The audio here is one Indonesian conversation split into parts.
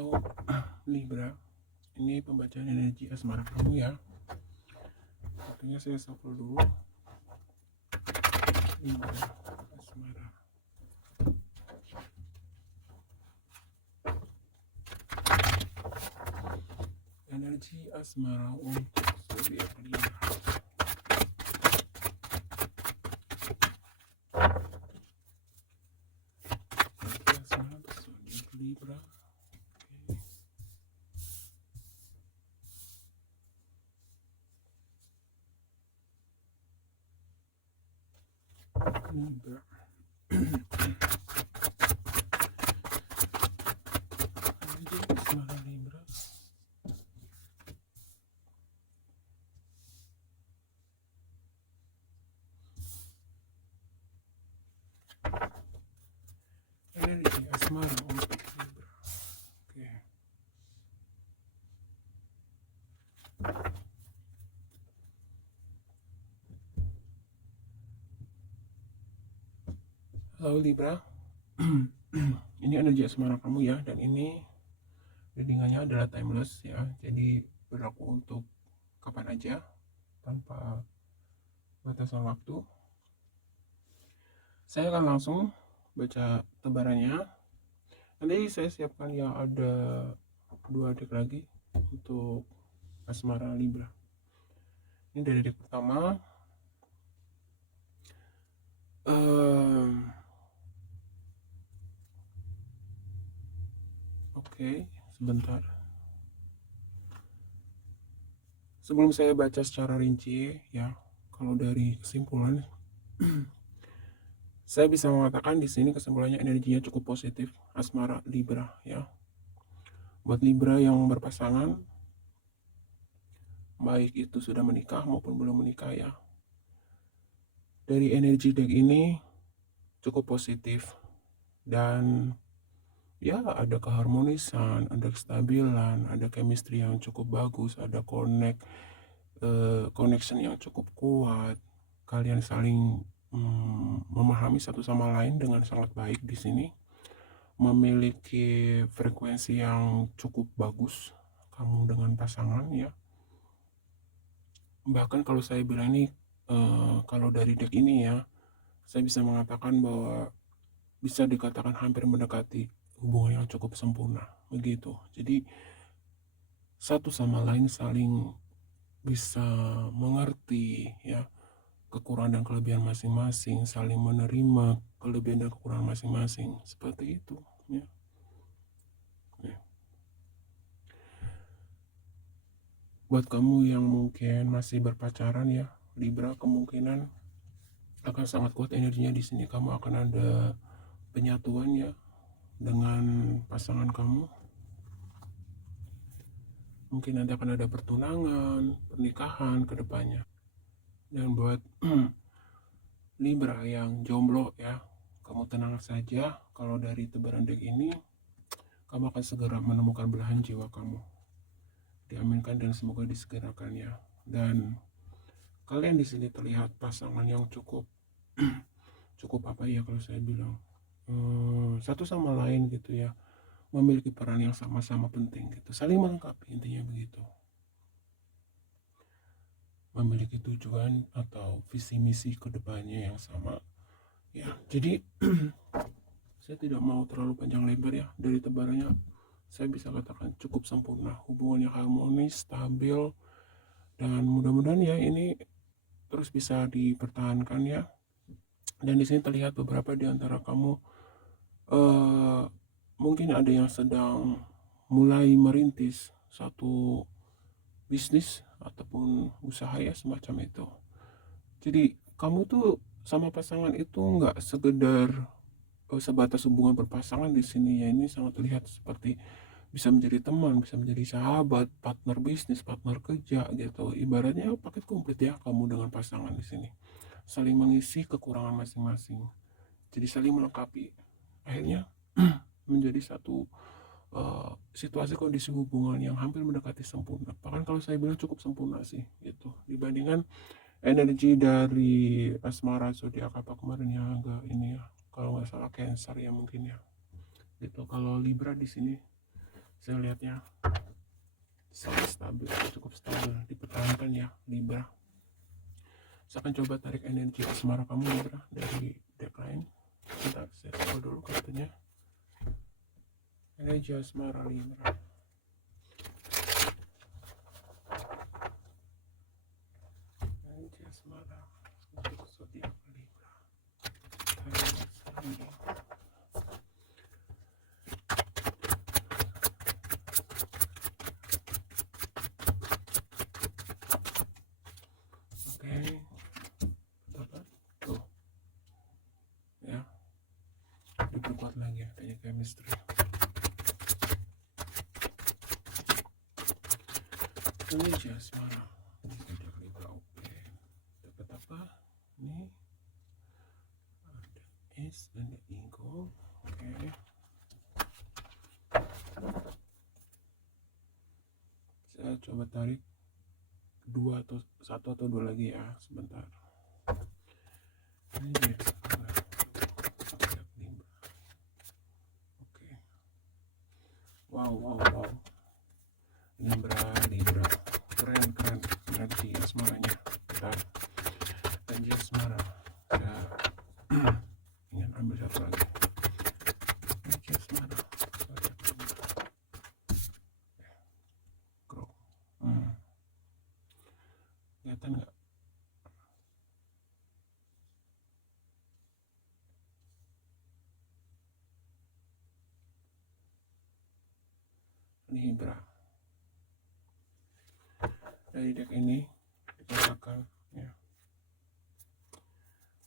Halo Libra, ini pembacaan energi asmara kamu ya. Tentunya saya shuffle dulu. Libra asmara. Energi asmara untuk zodiak Libra. Energi asmara untuk zodiak Libra. Libra. Energi asmara Libra. Energi asmara untuk Libra. Oke. Halo Libra. Ini energi asmara kamu ya, dan ini readingannya adalah timeless ya, jadi berlaku untuk kapan aja tanpa batasan waktu. Saya akan langsung baca tebarannya. Nanti saya siapkan ya ada 2 deck lagi untuk asmara Libra. Ini dari deck pertama. Oke, sebentar. Sebelum saya baca secara rinci ya, kalau dari kesimpulan saya bisa mengatakan di sini kesimpulannya energinya cukup positif asmara Libra ya. Buat Libra yang berpasangan, baik itu sudah menikah maupun belum menikah ya, dari energi deck ini cukup positif, dan ya ada keharmonisan, ada kestabilan, ada chemistry yang cukup bagus, ada connection yang cukup kuat. Kalian saling memahami satu sama lain dengan sangat baik di sini, memiliki frekuensi yang cukup bagus kamu dengan pasangan ya. Bahkan kalau saya bilang ini kalau dari deck ini ya, saya bisa mengatakan bahwa bisa dikatakan hampir mendekati hubungan yang cukup sempurna begitu. Jadi satu sama lain saling bisa mengerti ya kekurangan dan kelebihan masing-masing, saling menerima kelebihan dan kekurangan masing-masing, seperti itu ya. Buat kamu yang mungkin masih berpacaran ya Libra, kemungkinan akan sangat kuat energinya di sini. Kamu akan ada penyatuan ya dengan pasangan kamu. Mungkin nanti akan ada pertunangan, pernikahan ke depannya. Dan buat Libra yang jomblo ya, kamu tenang saja. Kalau dari tebaran deck ini, kamu akan segera menemukan belahan jiwa kamu. Diaminkan dan semoga disegerakan ya. Dan kalian di sini terlihat pasangan yang cukup apa ya kalau saya bilang, satu sama lain gitu ya, memiliki peran yang sama-sama penting gitu, saling melengkapi, intinya begitu. Memiliki tujuan atau visi misi kedepannya yang sama ya. Jadi saya tidak mau terlalu panjang lebar ya, dari tebarannya saya bisa katakan cukup sempurna, hubungannya harmonis, stabil, dan mudah-mudahan ya ini terus bisa dipertahankan ya. Dan di sini terlihat beberapa di antara kamu mungkin ada yang sedang mulai merintis satu bisnis ataupun usaha ya, semacam itu. Jadi kamu tuh sama pasangan itu nggak sekedar sebatas hubungan berpasangan di sini ya, ini sangat terlihat seperti bisa menjadi teman, bisa menjadi sahabat, partner bisnis, partner kerja gitu. Ibaratnya paket komplit ya kamu dengan pasangan di sini. Saling mengisi kekurangan masing-masing. Jadi saling melengkapi. Akhirnya menjadi satu situasi kondisi hubungan yang hampir mendekati sempurna. Bahkan kalau saya bilang cukup sempurna sih gitu. Dibandingkan energi dari asmara zodiak apa kemarin ya, agak ini ya, kalau nggak salah Cancer ya mungkin ya gitu. Kalau Libra di sini Saya lihatnya sangat stabil, cukup stabil, dipertahankan ya Libra. Saya akan coba tarik energi asmara kamu Libra dari deck lain. Bentar, saya coba dulu kartunya. Energi asmara Libra. Energi asmara untuk zodiak Libra. Diperkuat lagi adanya chemistry. Energi asmara zodiak Libra. Oke, dapat apa ini? Ada Ace dan the Eagle. Oke, saya coba tarik dua atau satu atau dua lagi ya, sebentar. Ini dia. Oke. Wow. Libra. Keren energi asmaranya. Bentar. Energi asmara. Ya. Ingin ambil satu lagi. Energi asmara. Grow. Kelihatan nggak? Libra. Dari deck ini dikatakan ya,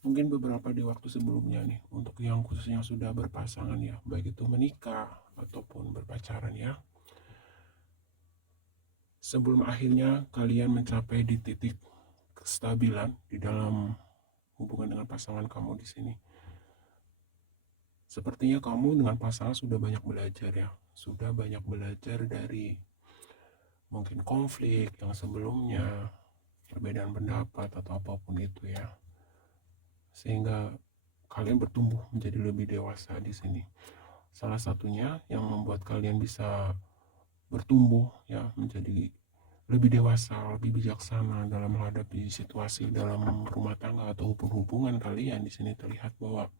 mungkin beberapa di waktu sebelumnya nih, untuk yang khususnya sudah berpasangan ya, baik itu menikah ataupun berpacaran ya, sebelum akhirnya kalian mencapai di titik kestabilan di dalam hubungan dengan pasangan kamu di sini, sepertinya kamu dengan pasangan sudah banyak belajar dari mungkin konflik yang sebelumnya, perbedaan pendapat atau apapun itu ya, sehingga kalian bertumbuh menjadi lebih dewasa di sini. Salah satunya yang membuat kalian bisa bertumbuh ya, menjadi lebih dewasa, lebih bijaksana dalam menghadapi situasi dalam rumah tangga atau hubungan kalian. Di sini terlihat bahwa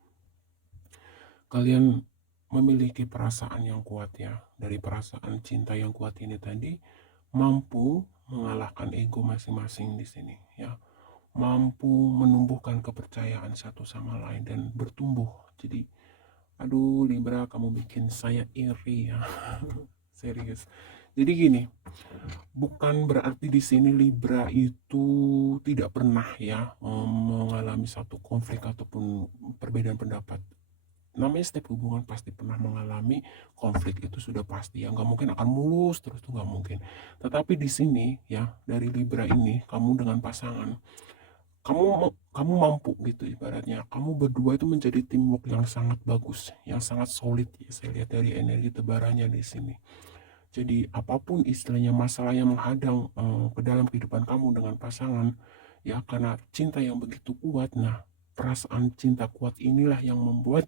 kalian memiliki perasaan yang kuat ya. Dari perasaan cinta yang kuat ini tadi mampu mengalahkan ego masing-masing di sini ya, mampu menumbuhkan kepercayaan satu sama lain dan bertumbuh. Jadi aduh Libra, kamu bikin saya iri ya. Serius. Jadi gini, bukan berarti di sini Libra itu tidak pernah ya mengalami satu konflik ataupun perbedaan pendapat. Namanya setiap hubungan pasti pernah mengalami konflik, itu sudah pasti ya, nggak mungkin akan mulus terus, tuh nggak mungkin. Tetapi di sini ya, dari Libra ini, kamu dengan pasangan, kamu mampu gitu, ibaratnya kamu berdua itu menjadi teamwork yang sangat bagus, yang sangat solid ya. Saya lihat dari energi tebarannya di sini. Jadi apapun istilahnya masalah yang menghadang ke dalam kehidupan kamu dengan pasangan ya, karena cinta yang begitu kuat, nah perasaan cinta kuat inilah yang membuat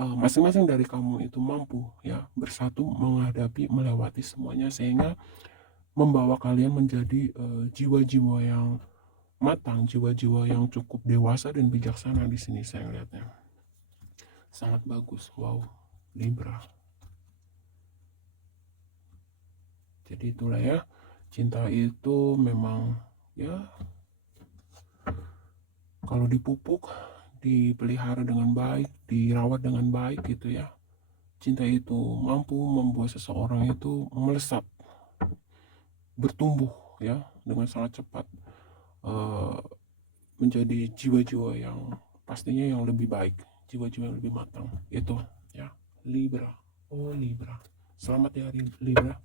masing-masing dari kamu itu mampu ya bersatu menghadapi, melewati semuanya, sehingga membawa kalian menjadi jiwa-jiwa yang matang, jiwa-jiwa yang cukup dewasa dan bijaksana. Di sini saya lihatnya sangat bagus. Wow, Libra. Jadi itulah ya, cinta itu memang ya, kalau dipupuk, dipelihara dengan baik, dirawat dengan baik gitu ya, cinta itu mampu membuat seseorang itu melesat, bertumbuh ya dengan sangat cepat, menjadi jiwa-jiwa yang pastinya yang lebih baik, jiwa-jiwa yang lebih matang. Itu ya Libra. Oh Libra, selamat ya Libra.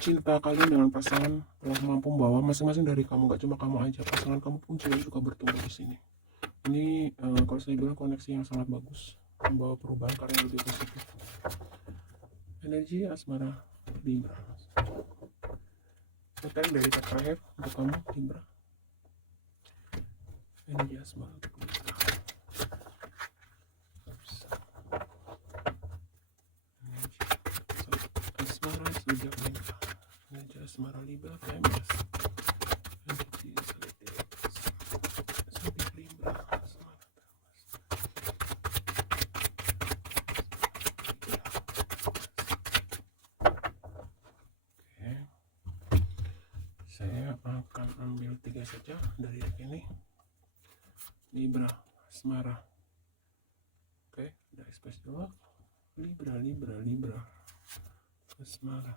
Cinta kalian dengan pasangan telah mampu membawa masing-masing dari kamu, gak cuma kamu aja, pasangan kamu pun juga bertumbuh di sini. Ini kalau saya bilang koneksi yang sangat bagus, membawa perubahan karena lebih positif. Energi asmara Libra. Total dari terakhir untuk kamu Libra. Energi asmara untuk Libra. zodiak Libra. Energi asmara Libra timeless. Energi zodiak Libra asmara timeless. Oke, saya akan ambil 3 saja dari deck ini. Libra asmara. Oke, ada space dua. Libra asmara.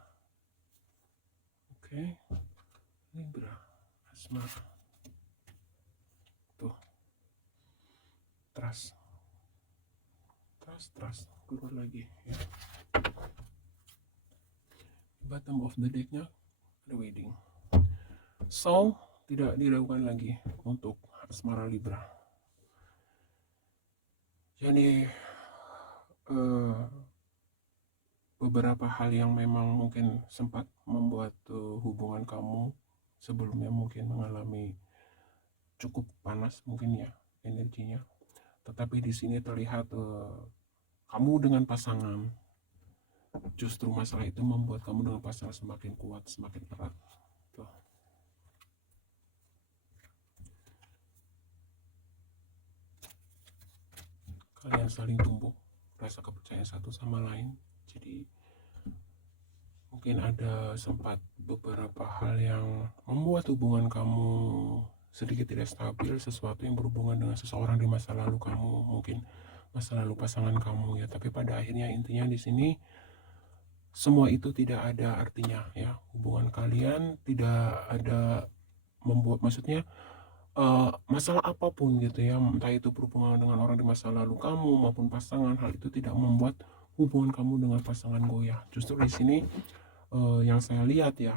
Oke, Libra asmara. Tuh, trust keluar lagi ya. Bottom of the decknya ada wedding. So tidak diragukan lagi untuk asmara Libra. Jadi beberapa hal yang memang mungkin sempat membuat hubungan kamu sebelumnya mungkin mengalami cukup panas mungkin ya energinya, tetapi di sini terlihat kamu dengan pasangan, justru masalah itu membuat kamu dengan pasangan semakin kuat, semakin erat. Tuh. Kalian saling tumbuh rasa kepercayaan satu sama lain. Jadi mungkin ada sempat beberapa hal yang membuat hubungan kamu sedikit tidak stabil, sesuatu yang berhubungan dengan seseorang di masa lalu kamu, mungkin masa lalu pasangan kamu ya. Tapi pada akhirnya intinya di sini semua itu tidak ada artinya ya. Hubungan kalian tidak ada membuat, maksudnya masalah apapun gitu ya, entah itu berhubungan dengan orang di masa lalu kamu maupun pasangan, hal itu tidak membuat hubungan kamu dengan pasangan goyah. Justru di sini yang saya lihat ya,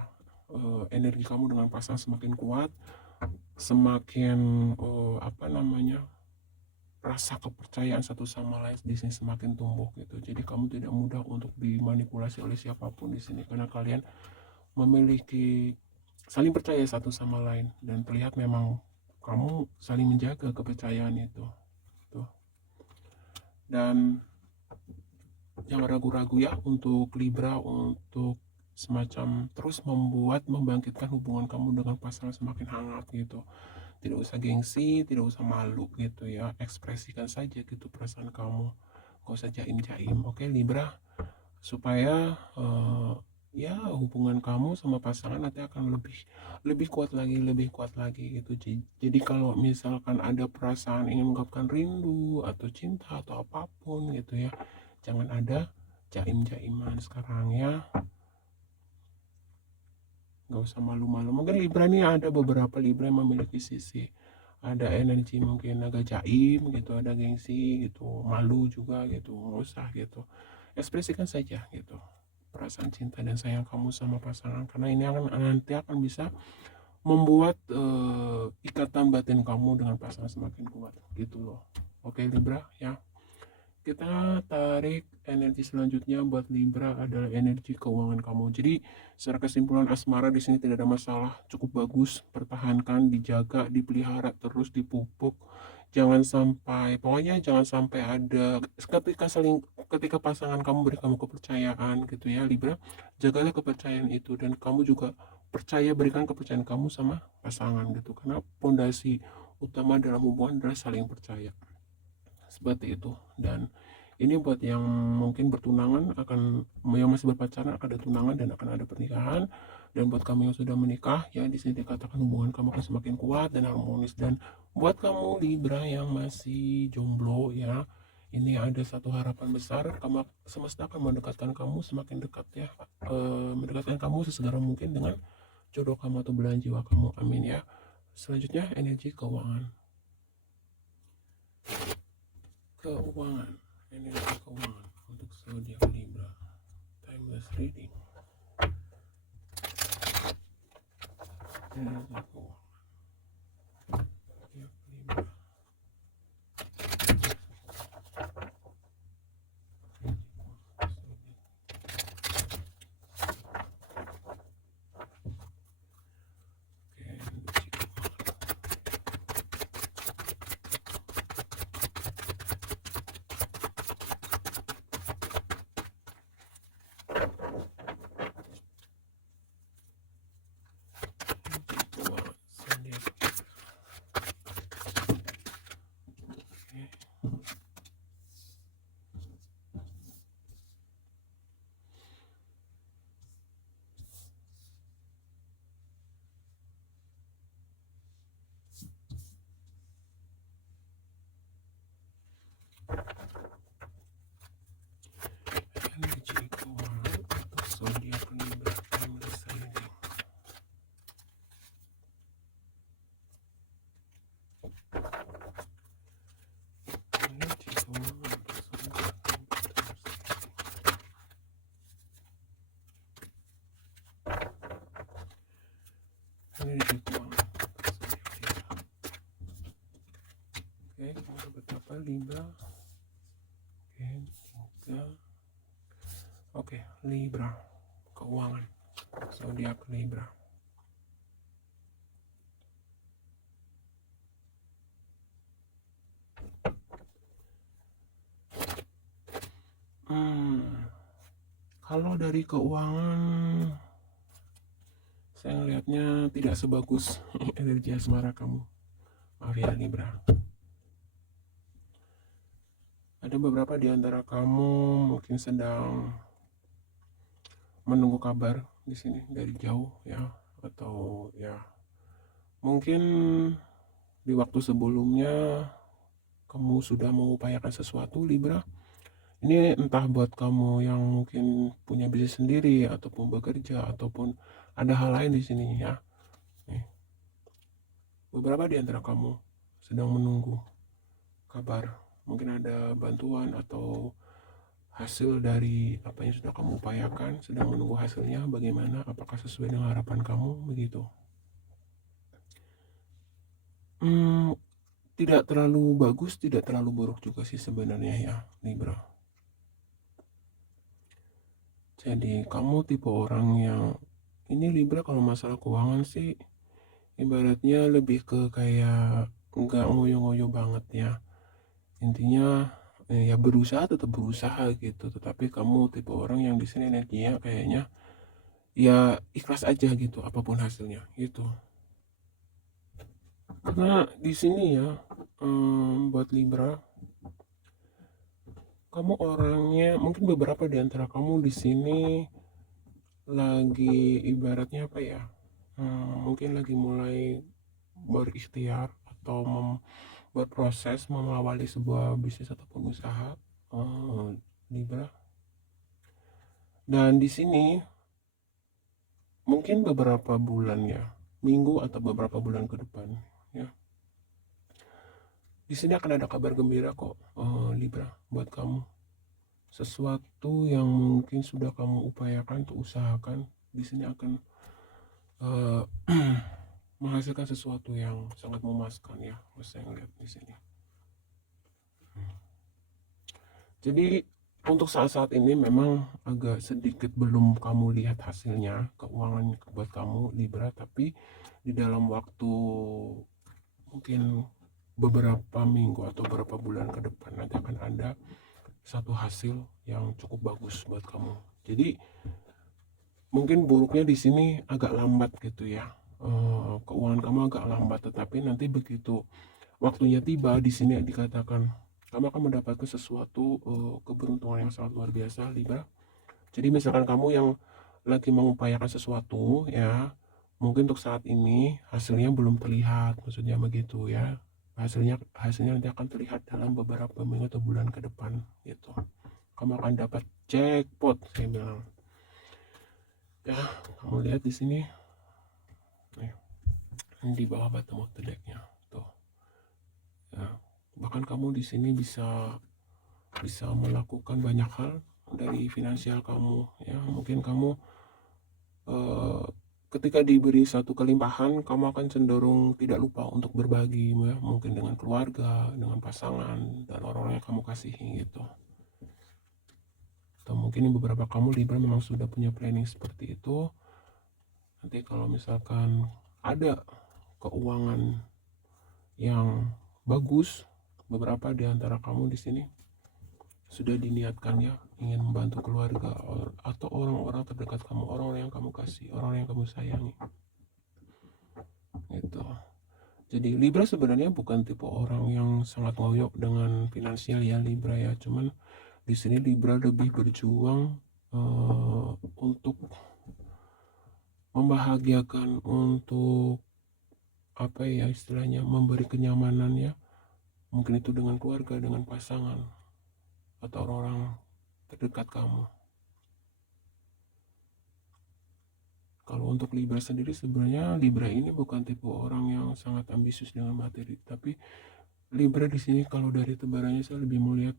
energi kamu dengan pasangan semakin kuat, semakin rasa kepercayaan satu sama lain di sini semakin tumbuh gitu. Jadi kamu tidak mudah untuk dimanipulasi oleh siapapun di sini karena kalian memiliki saling percaya satu sama lain dan terlihat memang kamu saling menjaga kepercayaan itu. Tuh. Dan jangan ragu-ragu ya untuk Libra untuk semacam terus membangkitkan hubungan kamu dengan pasangan semakin hangat gitu. Tidak usah gengsi, tidak usah malu gitu ya, ekspresikan saja gitu perasaan kamu, gak usah jaim-jaim. Oke Libra, supaya ya hubungan kamu sama pasangan nanti akan lebih kuat lagi gitu. Jadi kalau misalkan ada perasaan ingin mengungkapkan rindu atau cinta atau apapun gitu ya, jangan ada jaim-jaiman sekarang ya, nggak usah malu-malu. Mungkin Libra nih ada beberapa Libra yang memiliki sisi ada energi mungkin agak jaim gitu, ada gengsi gitu, malu juga gitu, nggak usah gitu, ekspresikan saja gitu perasaan cinta dan sayang kamu sama pasangan, karena ini nanti akan bisa membuat ikatan batin kamu dengan pasangan semakin kuat gitu loh. Oke Libra ya, kita tarik energi selanjutnya buat Libra adalah energi keuangan kamu. Jadi secara kesimpulan asmara di sini tidak ada masalah, cukup bagus, pertahankan, dijaga, dipelihara terus, dipupuk. Pokoknya jangan sampai ada ketika pasangan kamu beri kamu kepercayaan gitu ya Libra, jagalah kepercayaan itu dan kamu juga berikan kepercayaan kamu sama pasangan gitu, karena pondasi utama dalam hubungan adalah saling percaya. Seperti itu. Dan ini buat yang mungkin bertunangan yang masih berpacaran akan ada tunangan dan akan ada pernikahan. Dan buat kamu yang sudah menikah ya, di sini dikatakan hubungan kamu akan semakin kuat dan harmonis. Dan buat kamu Libra yang masih jomblo ya, ini ada satu harapan besar, semesta akan mendekatkan kamu semakin dekat ya, mendekatkan kamu sesegera mungkin dengan jodoh kamu atau belahan jiwa kamu. Amin ya. Selanjutnya energi keuangan. Energi keuangan untuk zodiak Libra, timeless reading. Energi keuangan zodiak Libra. Libra. Oke, 3. Oke, Libra. Keuangan. Zodiak Libra. Kalau dari keuangan, saya ngelihatnya tidak sebagus energi asmara kamu. Maaf ya Libra. Ada beberapa di antara kamu mungkin sedang menunggu kabar di sini dari jauh ya, atau ya mungkin di waktu sebelumnya kamu sudah mengupayakan sesuatu Libra. Ini entah buat kamu yang mungkin punya bisnis sendiri ataupun bekerja ataupun ada hal lain di sini ya. Nih. Beberapa di antara kamu sedang menunggu kabar. Mungkin ada bantuan atau hasil dari apa yang sudah kamu upayakan, sedang menunggu hasilnya bagaimana, apakah sesuai dengan harapan kamu begitu. Tidak terlalu bagus, tidak terlalu buruk juga sih sebenarnya ya Libra. Jadi kamu tipe orang yang ini Libra kalau masalah keuangan sih ibaratnya lebih ke kayak nggak ngoyo-ngoyo banget ya. Intinya ya berusaha tetap berusaha gitu, tetapi kamu tipe orang yang di sini energinya kayaknya ya ikhlas aja gitu apapun hasilnya gitu. Karena di sini ya buat Libra, kamu orangnya mungkin beberapa di antara kamu di sini lagi ibaratnya apa ya, mungkin lagi mulai berikhtiar atau berproses mengawali sebuah bisnis ataupun usaha Libra. Dan di sini mungkin beberapa bulan ya, minggu atau beberapa bulan ke depan ya. Di sini akan ada kabar gembira kok Libra buat kamu. Sesuatu yang mungkin sudah kamu upayakan untuk usahakan di sini akan menghasilkan sesuatu yang sangat memuaskan ya, saya ngeliat di sini. Jadi untuk saat-saat ini memang agak sedikit belum kamu lihat hasilnya keuangan buat kamu Libra, tapi di dalam waktu mungkin beberapa minggu atau beberapa bulan ke depan nanti akan ada satu hasil yang cukup bagus buat kamu. Jadi mungkin buruknya di sini agak lambat gitu ya, keuangan kamu agak lambat, tetapi nanti begitu waktunya tiba di sini dikatakan kamu akan mendapatkan sesuatu keberuntungan yang sangat luar biasa Libra. Jadi misalkan kamu yang lagi mengupayakan sesuatu ya, mungkin untuk saat ini hasilnya belum terlihat, maksudnya begitu ya. Hasilnya nanti akan terlihat dalam beberapa minggu atau bulan ke depan gitu. Kamu akan dapat jackpot saya bilang. Ya, kamu lihat di sini. Nih, di bawah bottom of the deck-nya tuh. Ya, bahkan kamu di sini bisa melakukan banyak hal dari finansial kamu ya. Mungkin kamu ketika diberi satu kelimpahan, kamu akan cenderung tidak lupa untuk berbagi ya, mungkin dengan keluarga, dengan pasangan dan orang-orang yang kamu kasihi gitu. Atau mungkin beberapa kamu Libra memang sudah punya planning seperti itu. Nanti kalau misalkan ada keuangan yang bagus, beberapa di antara kamu di sini sudah diniatkan ya ingin membantu keluarga atau orang-orang terdekat kamu, orang-orang yang kamu kasih, orang yang kamu sayangi gitu. Jadi Libra sebenarnya bukan tipe orang yang sangat ngoyo dengan finansial ya Libra ya, cuman di sini Libra lebih berjuang untuk membahagiakan, untuk apa ya istilahnya, memberi kenyamanan ya, mungkin itu dengan keluarga, dengan pasangan atau orang-orang terdekat kamu. Kalau untuk Libra sendiri sebenarnya Libra ini bukan tipe orang yang sangat ambisius dengan materi, tapi Libra di sini kalau dari tebarannya saya lebih melihat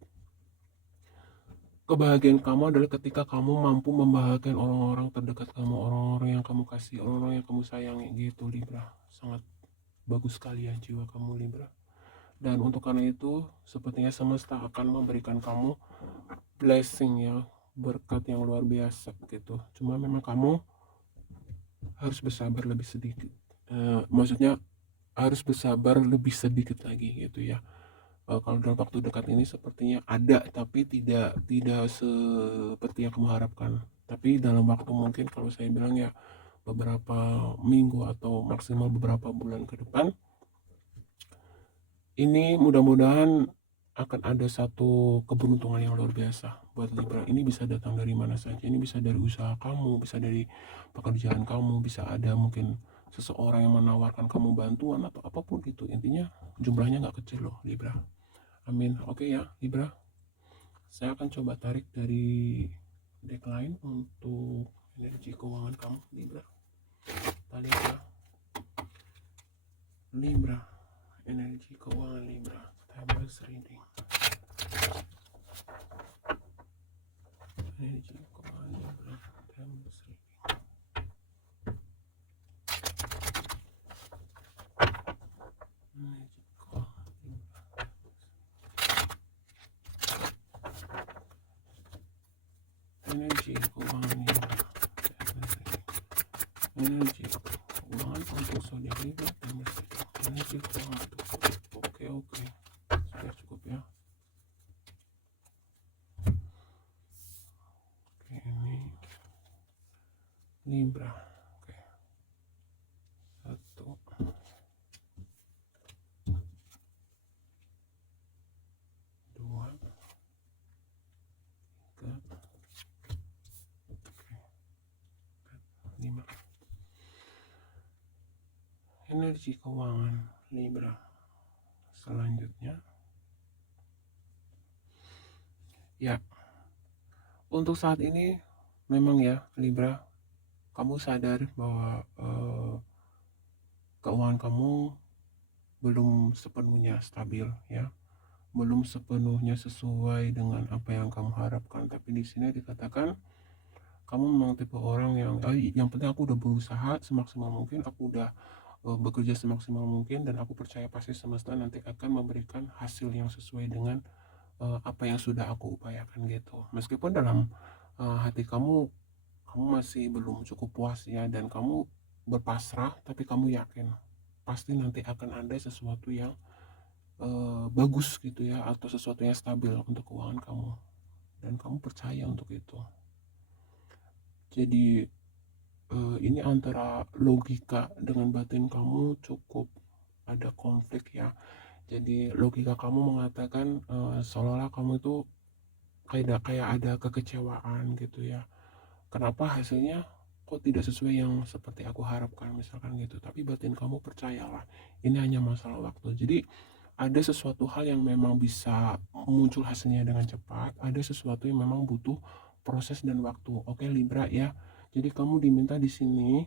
kebahagiaan kamu adalah ketika kamu mampu membahagiakan orang-orang terdekat kamu, orang-orang yang kamu kasih, orang-orang yang kamu sayangi gitu Libra. Sangat bagus sekali ya jiwa kamu Libra. Dan untuk karena itu, sepertinya semesta akan memberikan kamu blessing ya, berkat yang luar biasa gitu. Cuma memang kamu harus bersabar lebih sedikit. Maksudnya harus bersabar lebih sedikit lagi gitu ya. Kalau dalam waktu dekat ini sepertinya ada, tapi tidak tidak seperti yang kamu harapkan. Tapi dalam waktu mungkin kalau saya bilang ya beberapa minggu atau maksimal beberapa bulan ke depan, ini mudah-mudahan akan ada satu keberuntungan yang luar biasa buat Libra. Ini bisa datang dari mana saja. Ini bisa dari usaha kamu, bisa dari pekerjaan kamu, bisa ada mungkin seseorang yang menawarkan kamu bantuan atau apapun gitu. Intinya jumlahnya nggak kecil loh Libra. Amin. Oke ya Libra. Saya akan coba tarik dari deck lain untuk energi keuangan kamu Libra. Kita lihat ya. Libra, energi keuangan Libra, timeless reading. Energi keuangan Libra, timeless reading. Energi keuangan Libra. Energi keuangan Libra, timeless reading. Energi keuangan untuk zodiak Libra, timeless reading. Energi keuangan untuk zodiak. Oke. Sudah cukup ya. Oke, ini Libra. Oke. 1, 2, 3, 5. Energi keuangan Libra. Selanjutnya, ya, untuk saat ini memang ya Libra, kamu sadar bahwa keuangan kamu belum sepenuhnya stabil ya, belum sepenuhnya sesuai dengan apa yang kamu harapkan. Tapi di sini dikatakan kamu memang tipe orang yang penting aku udah berusaha semaksimal mungkin, aku udah bekerja semaksimal mungkin, dan aku percaya pasti semesta nanti akan memberikan hasil yang sesuai dengan apa yang sudah aku upayakan gitu. Meskipun dalam hati kamu masih belum cukup puas ya, dan kamu berpasrah, tapi kamu yakin pasti nanti akan ada sesuatu yang bagus gitu ya, atau sesuatu yang stabil untuk keuangan kamu, dan kamu percaya untuk itu. Jadi ini antara logika dengan batin kamu cukup ada konflik ya. Jadi logika kamu mengatakan seolah-olah kamu itu kayak ada kekecewaan gitu ya. Kenapa hasilnya kok tidak sesuai yang seperti aku harapkan misalkan gitu. Tapi batin kamu percayalah, ini hanya masalah waktu. Jadi ada sesuatu hal yang memang bisa muncul hasilnya dengan cepat, ada sesuatu yang memang butuh proses dan waktu. Oke Libra ya. Jadi kamu diminta di sini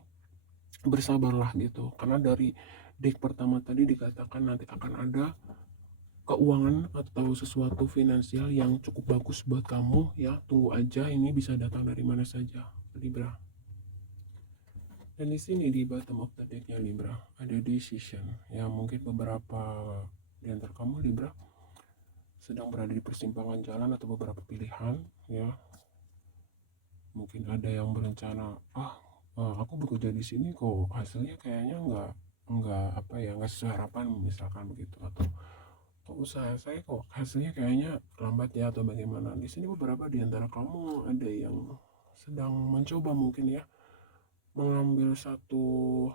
bersabarlah gitu. Karena dari deck pertama tadi dikatakan nanti akan ada keuangan atau sesuatu finansial yang cukup bagus buat kamu ya. Tunggu aja, ini bisa datang dari mana saja Libra. Dan di sini di bottom of the decknya Libra ada decision ya. Mungkin beberapa di antara kamu Libra sedang berada di persimpangan jalan atau beberapa pilihan ya. Mungkin ada yang berencana aku bekerja di sini kok hasilnya kayaknya nggak sesuai harapan misalkan begitu, atau kok usaha saya kok hasilnya kayaknya lambat ya atau bagaimana. Di sini beberapa di antara kamu ada yang sedang mencoba mungkin ya mengambil satu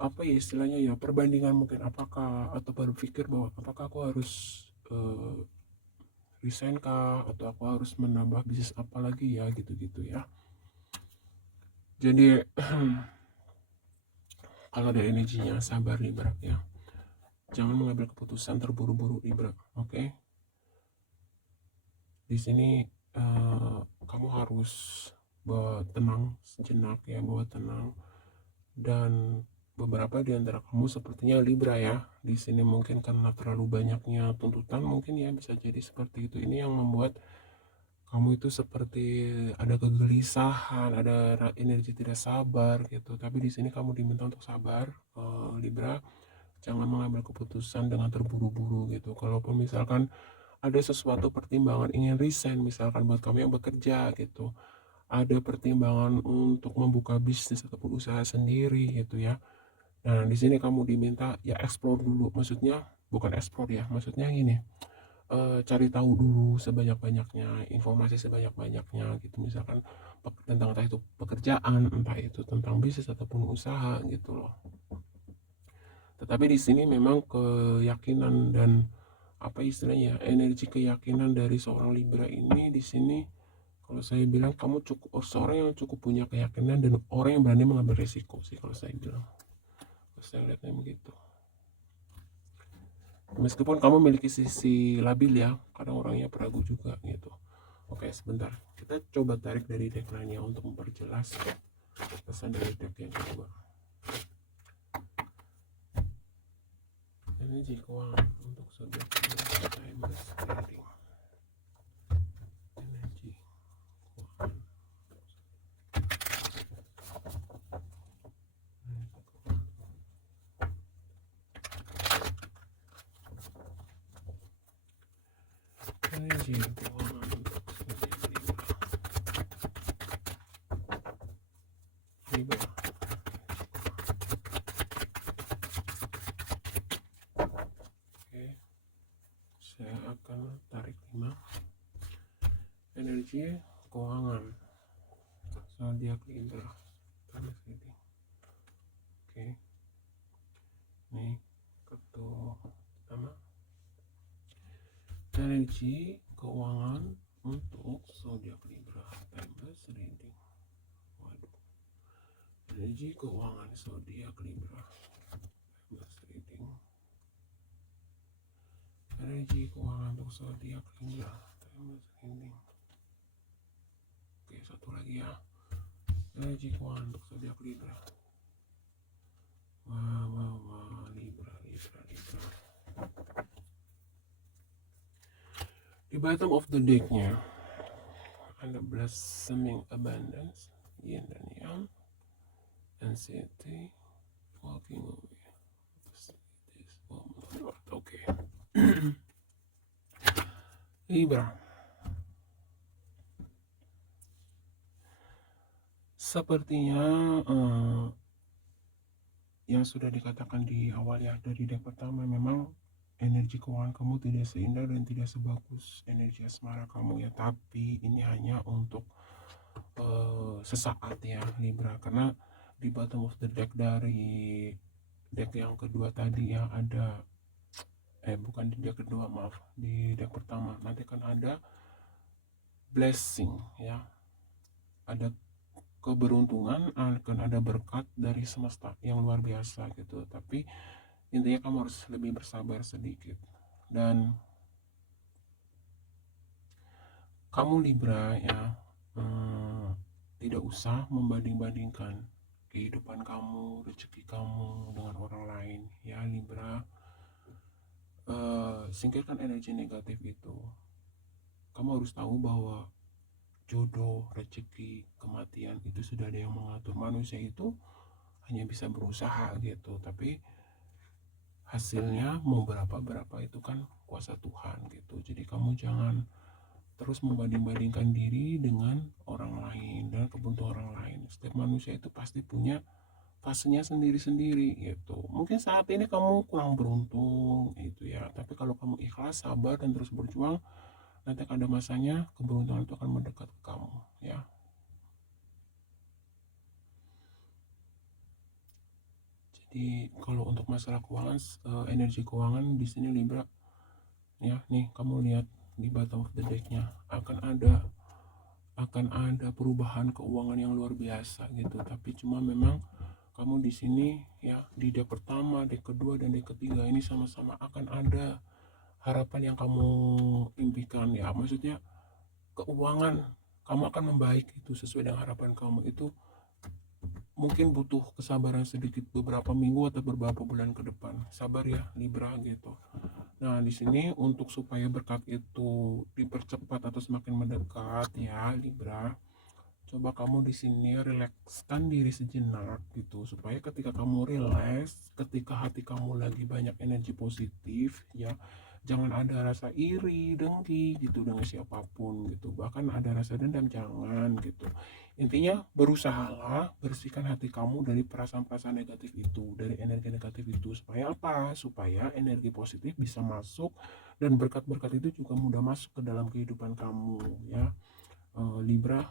apa ya istilahnya ya, perbandingan mungkin, apakah atau berpikir bahwa apakah aku harus resign kah, atau aku harus menambah bisnis apa lagi ya gitu-gitu ya. Jadi kalau ada energinya sabar Libra ya, jangan mengambil keputusan terburu-buru Libra. Oke. Di sini kamu harus bawa tenang sejenak ya, bawa tenang. Dan beberapa di antara kamu sepertinya Libra ya, di sini mungkin karena terlalu banyaknya tuntutan mungkin ya, bisa jadi seperti itu. Ini yang membuat kamu itu seperti ada kegelisahan, ada energi tidak sabar gitu. Tapi di sini kamu diminta untuk sabar Libra. jangan mengambil keputusan dengan terburu-buru gitu. Kalaupun misalkan ada sesuatu pertimbangan ingin resign misalkan buat kamu yang bekerja gitu, ada pertimbangan untuk membuka bisnis ataupun usaha sendiri gitu ya. Nah, di sini kamu diminta ya explore dulu. Maksudnya bukan explore ya, maksudnya gini, cari tahu dulu sebanyak-banyaknya, informasi sebanyak-banyaknya gitu. Misalkan tentang entah itu pekerjaan, entah itu tentang bisnis ataupun usaha gitu loh. Tetapi di sini memang keyakinan dan apa istilahnya energi keyakinan dari seorang Libra ini di sini kalau saya bilang kamu cukup seorang yang cukup punya keyakinan dan orang yang berani mengambil risiko sih kalau saya bilang. Kalau saya lihatnya begitu. Meskipun kamu memiliki sisi labil ya, kadang orangnya peragu juga gitu. Oke, sebentar. Kita coba tarik dari deck lainnya untuk memperjelas pesan dari deck yang kedua. Energi keuangan untuk zodiak timeless reading. Energi keuangan. Energi keuangan untuk Libra. Libra. Oke, saya akan tarik 5 energi keuangan zodiak Libra. Oke, nih kartu pertama, energi keuangan untuk zodiak Libra timeless reading. Waduh, energi keuangan zodiak Libra timeless reading. Energi keuangan untuk zodiak Libra timeless reading. Oke, satu lagi ya, energi keuangan untuk zodiak Libra. Wah, Libra. Di bottom of the decknya ada blossoming abundance, yin dan yang, anxiety, walking away. Oke. Libra. Sepertinya yang sudah dikatakan di awal ya dari deck pertama, memang energi keuangan kamu tidak seindah dan tidak sebagus energi asmara kamu ya, tapi ini hanya untuk sesaat ya Libra, karena di bottom of the deck dari deck yang kedua tadi ya ada bukan di deck kedua, maaf, di deck pertama nanti kan ada blessing ya, ada keberuntungan, akan ada berkat dari semesta yang luar biasa gitu. Tapi intinya kamu harus lebih bersabar sedikit, dan kamu Libra ya tidak usah membanding-bandingkan kehidupan kamu, rezeki kamu dengan orang lain ya Libra. Singkirkan energi negatif itu. Kamu harus tahu bahwa jodoh, rezeki, kematian itu sudah ada yang mengatur. Manusia itu hanya bisa berusaha gitu, tapi hasilnya mau berapa itu kan kuasa Tuhan gitu. Jadi kamu jangan terus membanding-bandingkan diri dengan orang lain dan keberuntungan orang lain. Setiap manusia itu pasti punya fasenya sendiri-sendiri gitu. Mungkin saat ini kamu kurang beruntung itu ya, tapi kalau kamu ikhlas, sabar dan terus berjuang, nanti ada masanya keberuntungan itu akan mendekat ke kamu ya. Jadi kalau untuk masalah keuangan, energi keuangan di sini Libra ya, nih kamu lihat di bottom of the decknya akan ada perubahan keuangan yang luar biasa gitu. Tapi cuma memang kamu di sini ya, di deck pertama, deck kedua dan deck ketiga ini sama-sama akan ada harapan yang kamu impikan ya. Maksudnya keuangan kamu akan membaik itu sesuai dengan harapan kamu. Itu mungkin butuh kesabaran sedikit, beberapa minggu atau beberapa bulan ke depan. Sabar ya Libra gitu. Nah, di sini untuk supaya berkat itu dipercepat atau semakin mendekat ya Libra, coba kamu di sini rilekskan diri sejenak gitu, supaya ketika kamu rileks, ketika hati kamu lagi banyak energi positif ya, jangan ada rasa iri, dengki gitu dengan siapapun gitu, bahkan ada rasa dendam jangan gitu. Intinya berusahalah bersihkan hati kamu dari perasaan-perasaan negatif itu, dari energi negatif itu, supaya apa? Supaya energi positif bisa masuk dan berkat-berkat itu juga mudah masuk ke dalam kehidupan kamu ya. Libra.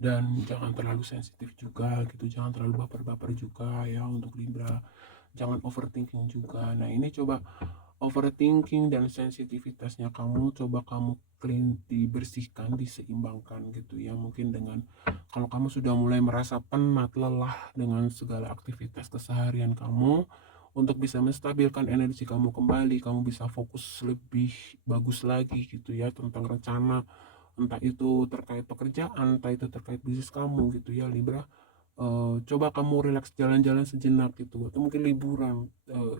Dan jangan terlalu sensitif juga gitu, jangan terlalu baper-baper juga ya untuk Libra, jangan overthinking juga. Nah ini coba overthinking dan sensitivitasnya kamu coba kamu clean, dibersihkan, diseimbangkan gitu ya, mungkin dengan kalau kamu sudah mulai merasa penat lelah dengan segala aktivitas keseharian kamu, untuk bisa menstabilkan energi kamu kembali, kamu bisa fokus lebih bagus lagi gitu ya tentang rencana, entah itu terkait pekerjaan, entah itu terkait bisnis kamu gitu ya Libra. Coba kamu rileks, jalan-jalan sejenak gitu, atau mungkin liburan.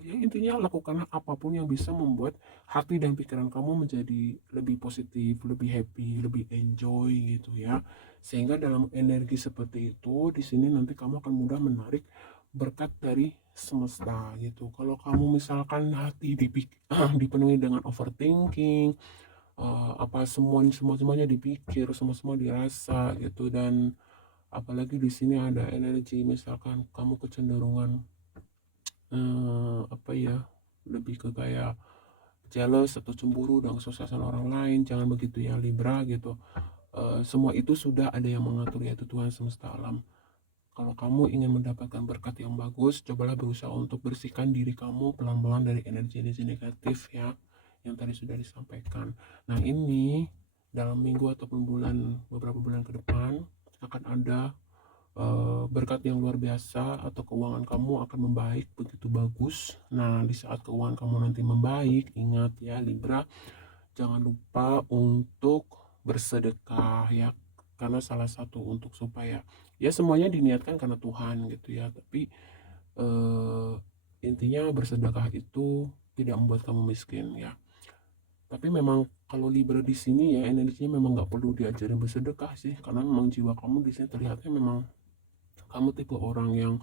Ya intinya lakukan apapun yang bisa membuat hati dan pikiran kamu menjadi lebih positif, lebih happy, lebih enjoy gitu ya. Sehingga dalam energi seperti itu, di sini nanti kamu akan mudah menarik berkat dari semesta gitu. Kalau kamu misalkan hati dipenuhi dengan overthinking, apa semuanya dipikir, semua dirasa gitu, dan apalagi di sini ada energi misalkan kamu kecenderungan apa ya, lebih ke kayak jealous atau cemburu dengan kesuksesan orang lain, jangan begitu ya Libra gitu. Semua itu sudah ada yang mengatur, yaitu Tuhan semesta alam. Kalau kamu ingin mendapatkan berkat yang bagus, cobalah berusaha untuk bersihkan diri kamu pelan-pelan dari energi-energi negatif ya, yang tadi sudah disampaikan. Nah ini dalam minggu ataupun beberapa bulan ke depan akan ada berkat yang luar biasa, atau keuangan kamu akan membaik begitu bagus. Nah di saat keuangan kamu nanti membaik, ingat ya Libra, jangan lupa untuk bersedekah ya, karena salah satu untuk supaya ya semuanya diniatkan karena Tuhan gitu ya, tapi eh, intinya bersedekah itu tidak membuat kamu miskin ya. Tapi memang kalau Libra di sini ya energinya memang nggak perlu diajarin bersedekah sih, karena memang jiwa kamu di sini terlihatnya memang kamu tipe orang yang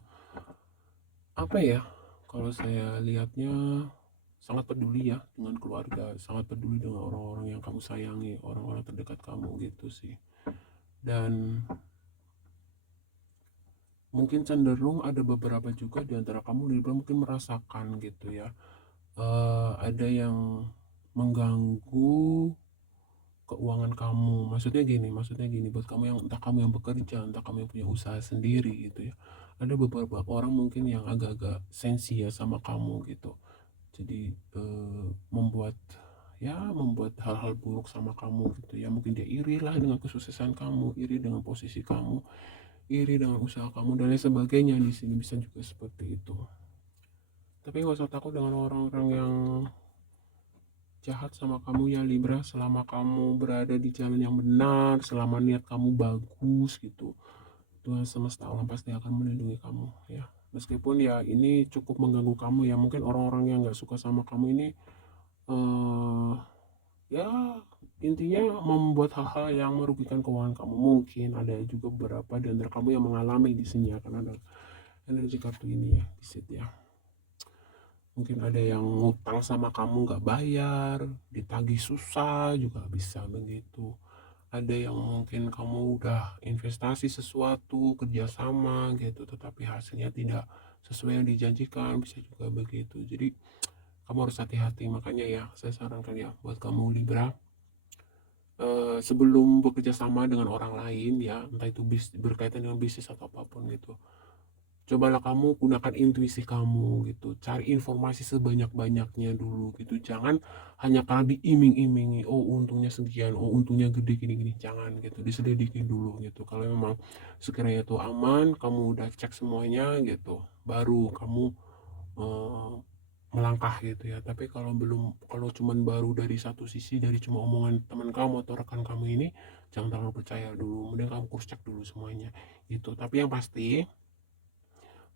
apa ya, kalau saya lihatnya sangat peduli ya dengan keluarga, sangat peduli dengan orang-orang yang kamu sayangi, orang-orang terdekat kamu gitu sih. Dan mungkin cenderung ada beberapa juga di antara kamu Libra mungkin merasakan gitu ya, ada yang mengganggu keuangan kamu. Maksudnya gini, buat kamu yang entah kamu yang bekerja, entah kamu yang punya usaha sendiri gitu ya, ada beberapa orang mungkin yang agak-agak sensi ya sama kamu gitu. Jadi membuat hal-hal buruk sama kamu gitu ya, mungkin dia iri lah dengan kesuksesan kamu, iri dengan posisi kamu, iri dengan usaha kamu dan lain sebagainya. Di sini bisa juga seperti itu, tapi nggak usah takut dengan orang-orang yang jahat sama kamu ya Libra. Selama kamu berada di jalan yang benar, selama niat kamu bagus gitu, Tuhan semesta alam pasti akan melindungi kamu ya. Meskipun ya ini cukup mengganggu kamu ya, mungkin orang-orang yang nggak suka sama kamu ini eh ya intinya membuat hal-hal yang merugikan keuangan kamu. Mungkin ada juga beberapa di antara kamu yang mengalami di sini ya, karena ada energi kartu ini ya di situ ya. Mungkin ada yang ngutang sama kamu nggak bayar, ditagih susah juga bisa begitu. Ada yang mungkin kamu udah investasi sesuatu, kerjasama gitu, tetapi hasilnya tidak sesuai yang dijanjikan, bisa juga begitu. Jadi kamu harus hati-hati. Makanya ya saya sarankan ya buat kamu Libra, sebelum bekerja sama dengan orang lain ya, entah itu berkaitan dengan bisnis atau apapun gitu, cobalah kamu gunakan intuisi kamu gitu, cari informasi sebanyak-banyaknya dulu gitu. Jangan hanya karena diiming-imingi, oh untungnya sekian, oh untungnya gede gini-gini, jangan gitu, diselidiki dulu gitu. Kalau memang sekiranya itu aman, kamu udah cek semuanya gitu, baru kamu eh, melangkah gitu ya. Tapi kalau belum, kalau cuman baru dari satu sisi, dari cuma omongan teman kamu atau rekan kamu ini, jangan terlalu percaya dulu, mending kamu cross check dulu semuanya gitu. Tapi yang pasti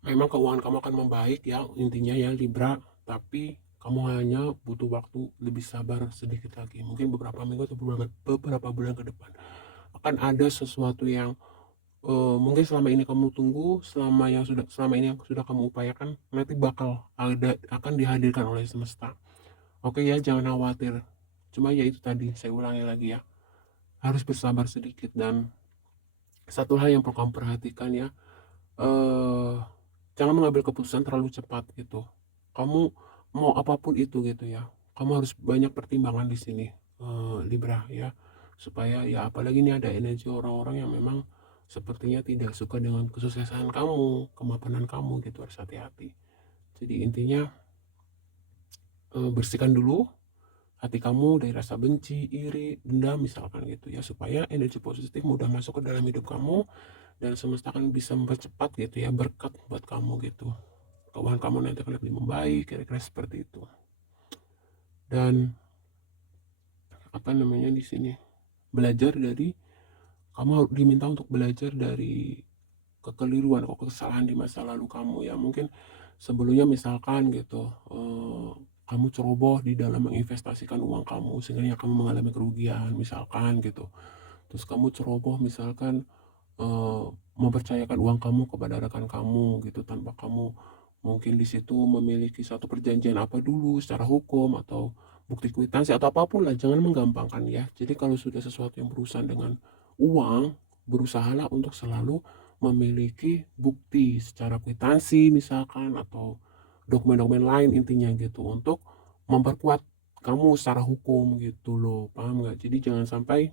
memang keuangan kamu akan membaik ya intinya ya Libra, tapi kamu hanya butuh waktu lebih sabar sedikit lagi, mungkin beberapa minggu atau beberapa bulan ke depan akan ada sesuatu yang mungkin selama ini kamu tunggu, selama ini yang sudah kamu upayakan, nanti akan dihadirkan oleh semesta. Oke ya, jangan khawatir. Cuma ya itu tadi, saya ulangi lagi ya, harus bersabar sedikit. Dan satu hal yang perlu kamu perhatikan ya, jangan mengambil keputusan terlalu cepat gitu. Kamu mau apapun itu gitu ya, kamu harus banyak pertimbangan di sini, Libra ya, supaya ya, apalagi ini ada energi orang-orang yang memang sepertinya tidak suka dengan kesuksesan kamu, kemapanan kamu gitu, harus hati-hati. Jadi intinya, bersihkan dulu hati kamu dari rasa benci, iri, dendam misalkan gitu ya, supaya energi positif mudah masuk ke dalam hidup kamu, dan semesta kan bisa mempercepat gitu ya berkat buat kamu gitu. Keuangan kamu nanti akan lebih membaik, kira-kira seperti itu. Dan apa namanya di sini, belajar dari kamu diminta untuk belajar dari kekeliruan atau kesalahan di masa lalu kamu ya. Mungkin sebelumnya misalkan gitu, kamu ceroboh di dalam menginvestasikan uang kamu sehingga kamu mengalami kerugian misalkan gitu. Terus kamu ceroboh misalkan, mempercayakan uang kamu kepada rekan kamu gitu, tanpa kamu mungkin di situ memiliki satu perjanjian apa dulu secara hukum atau bukti kwitansi atau apapun lah, jangan menggampangkan ya. Jadi kalau sudah sesuatu yang berurusan dengan uang, berusahalah untuk selalu memiliki bukti secara kwitansi misalkan, atau dokumen-dokumen lain intinya gitu, untuk memperkuat kamu secara hukum gitu loh, paham nggak? Jadi jangan sampai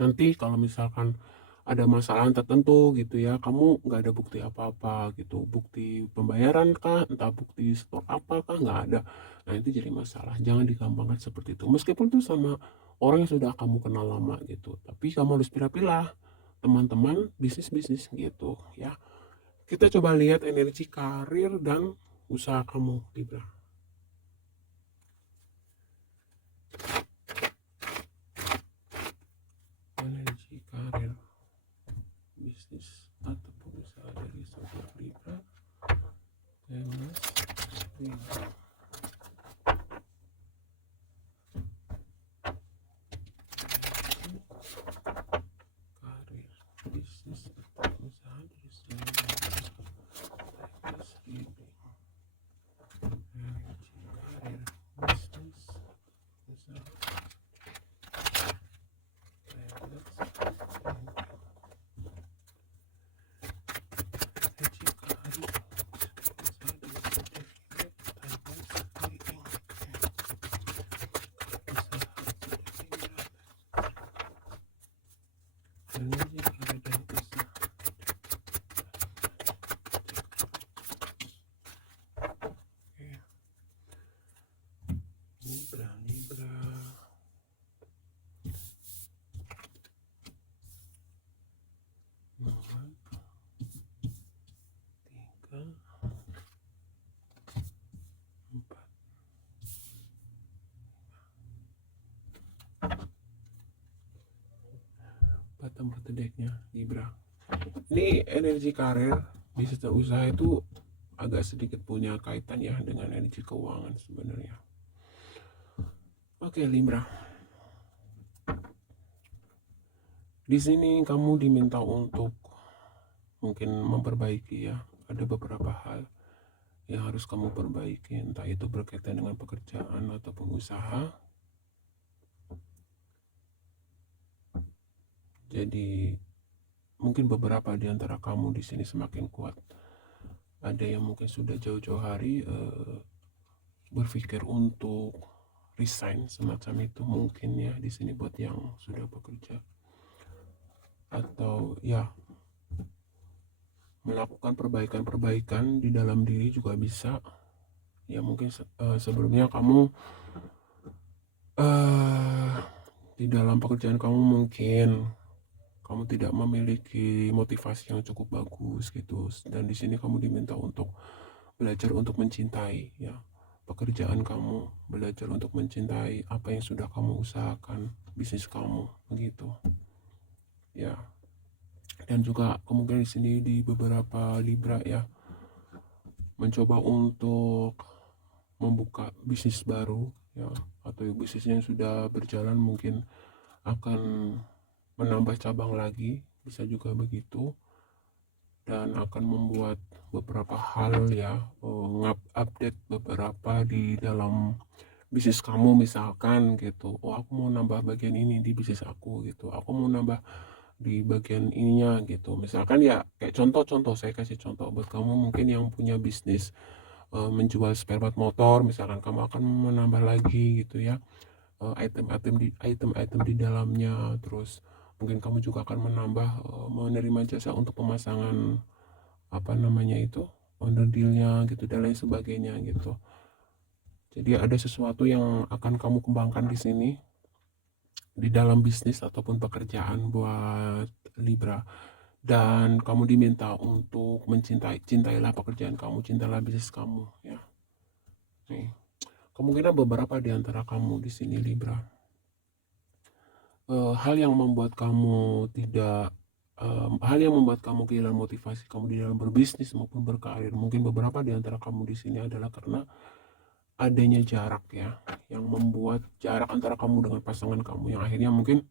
nanti kalau misalkan ada masalah tertentu gitu ya, kamu nggak ada bukti apa-apa gitu, bukti pembayaran kah, entah bukti stok apa kah, nggak ada. Nah itu jadi masalah, jangan digampangkan seperti itu. Meskipun itu sama orang yang sudah kamu kenal lama gitu, tapi kamu harus pilih-pilih teman-teman bisnis-bisnis gitu ya. Kita coba lihat energi karir dan usaha kamu, Libra. Energi karir, bisnis ataupun usaha dari seorang Libra. Libra. Karir, bisnis atau usaha dari seorang Libra. Energi karir, bisnis, usaha. Libra. 4 tempat decknya Libra. Ini energi karir, bisnis dan usaha itu agak sedikit punya kaitan ya dengan energi keuangan sebenarnya. Oke Libra, di sini kamu diminta untuk mungkin memperbaiki ya, ada beberapa hal yang harus kamu perbaiki, entah itu berkaitan dengan pekerjaan ataupun usaha. Jadi mungkin beberapa di antara kamu di sini semakin kuat. Ada yang mungkin sudah jauh-jauh hari berpikir untuk resign semacam itu mungkin ya di sini buat yang sudah bekerja, atau ya melakukan perbaikan-perbaikan di dalam diri juga bisa ya. Mungkin sebelumnya kamu di dalam pekerjaan kamu mungkin kamu tidak memiliki motivasi yang cukup bagus gitu, dan di sini kamu diminta untuk belajar untuk mencintai ya pekerjaan kamu, belajar untuk mencintai apa yang sudah kamu usahakan, bisnis kamu begitu ya. Dan juga kemungkinan di sini di beberapa Libra ya, mencoba untuk membuka bisnis baru ya, atau bisnis yang sudah berjalan mungkin akan menambah cabang lagi, bisa juga begitu, dan akan membuat beberapa hal ya, update beberapa di dalam bisnis kamu, misalkan gitu, oh aku mau nambah bagian ini di bisnis aku gitu, aku mau nambah di bagian ininya gitu, misalkan ya kayak contoh-contoh, saya kasih contoh buat kamu mungkin yang punya bisnis menjual spare part motor, misalkan kamu akan menambah lagi gitu ya, item-item di dalamnya. Terus mungkin kamu juga akan menambah menerima jasa untuk pemasangan apa namanya itu, onderdilnya gitu dan lain sebagainya gitu. Jadi ada sesuatu yang akan kamu kembangkan di sini di dalam bisnis ataupun pekerjaan buat Libra, dan kamu diminta untuk cintailah pekerjaan kamu, cintailah bisnis kamu ya. Nih, kemungkinan beberapa di antara kamu di sini Libra, hal yang membuat kamu kehilangan motivasi kamu di dalam berbisnis maupun berkarir, mungkin beberapa di antara kamu di sini adalah karena adanya jarak ya, yang membuat jarak antara kamu dengan pasangan kamu, yang akhirnya mungkin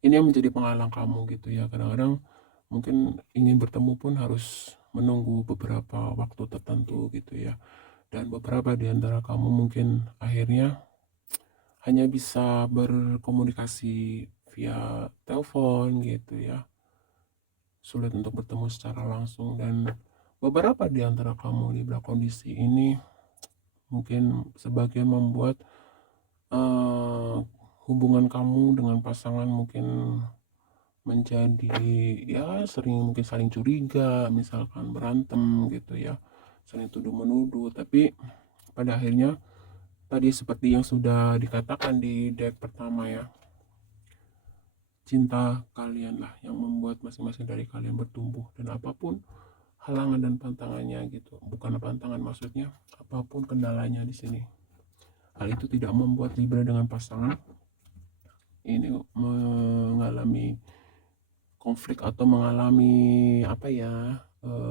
ini yang menjadi penghalang kamu gitu ya. Kadang-kadang mungkin ingin bertemu pun harus menunggu beberapa waktu tertentu gitu ya, dan beberapa di antara kamu mungkin akhirnya hanya bisa berkomunikasi via telepon gitu ya, sulit untuk bertemu secara langsung. Dan beberapa di antara kamu Libra, kondisi ini mungkin sebagian membuat hubungan kamu dengan pasangan mungkin menjadi ya sering mungkin saling curiga, misalkan berantem gitu ya, saling tuduh menuduh. Tapi pada akhirnya tadi seperti yang sudah dikatakan di deck pertama ya, cinta kalian lah yang membuat masing-masing dari kalian bertumbuh, dan apapun halangan dan pantangannya gitu, bukan pantangan maksudnya, apapun kendalanya di sini, hal itu tidak membuat Libra dengan pasangan ini mengalami konflik atau mengalami apa ya,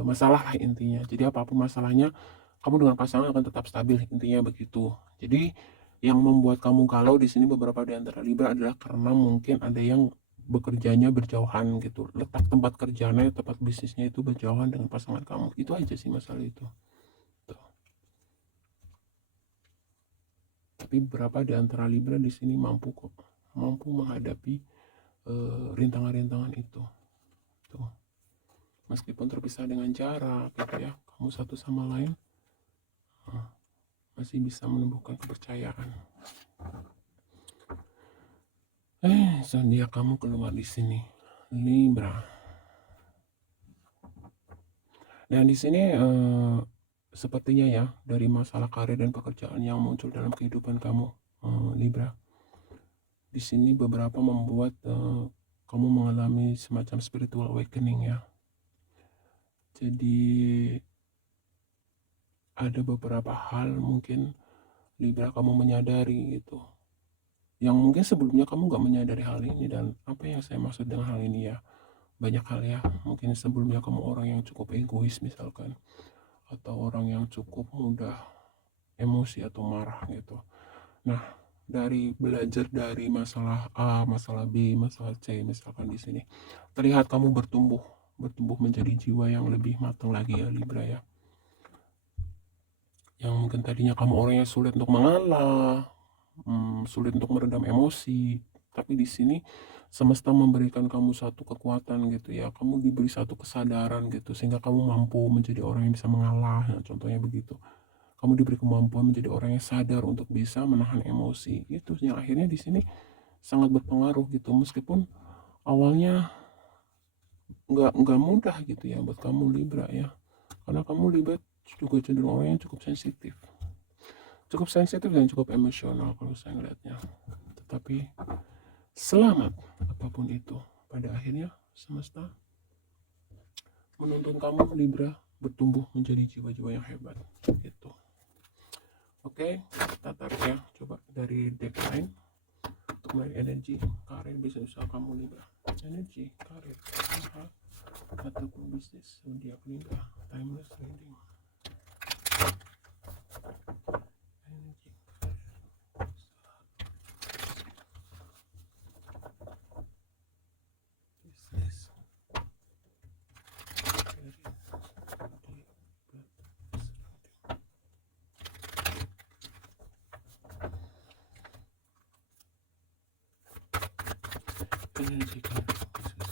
masalah lah intinya. Jadi apapun masalahnya, kamu dengan pasangan akan tetap stabil, intinya begitu. Jadi yang membuat kamu galau di sini beberapa di antara Libra adalah karena mungkin ada yang bekerjanya berjauhan gitu, letak tempat kerjanya, tempat bisnisnya itu berjauhan dengan pasangan kamu. Itu aja sih masalah itu. Tuh. Tapi beberapa di antara Libra di sini mampu menghadapi rintangan-rintangan itu. Tuh. Meskipun terpisah dengan jarak gitu ya, kamu satu sama lain masih bisa menumbuhkan kepercayaan. Zodiak kamu keluar di sini Libra. Dan di sini sepertinya ya, dari masalah karir dan pekerjaan yang muncul dalam kehidupan kamu Libra, di sini beberapa membuat kamu mengalami semacam spiritual awakening ya. Jadi ada beberapa hal mungkin Libra kamu menyadari gitu, yang mungkin sebelumnya kamu gak menyadari hal ini. Dan apa yang saya maksud dengan hal ini ya, banyak hal ya. Mungkin sebelumnya kamu orang yang cukup egois misalkan, atau orang yang cukup mudah emosi atau marah gitu. Nah, dari belajar dari masalah A, masalah B, masalah C misalkan, di sini terlihat kamu bertumbuh menjadi jiwa yang lebih matang lagi ya Libra ya. Yang mungkin tadinya kamu orang yang sulit untuk mengalah, sulit untuk meredam emosi, tapi di sini semesta memberikan kamu satu kekuatan gitu ya, kamu diberi satu kesadaran gitu, sehingga kamu mampu menjadi orang yang bisa mengalah ya, contohnya begitu. Kamu diberi kemampuan menjadi orang yang sadar untuk bisa menahan emosi, itu yang akhirnya di sini sangat berpengaruh gitu, meskipun awalnya nggak mudah gitu ya buat kamu Libra ya, karena kamu Libra juga cenderung orang yang cukup sensitif dan cukup emosional kalau saya ngeliatnya. Tetapi selamat apapun itu, pada akhirnya semesta menuntun kamu Libra bertumbuh menjadi jiwa-jiwa yang hebat gitu. Oke, kita tarik ya, coba dari deck lain untuk mulai energi karir bisnis usaha kamu Libra, energi karir usaha ataupun bisnis zodiak Libra, timeless reading. energi karir susah.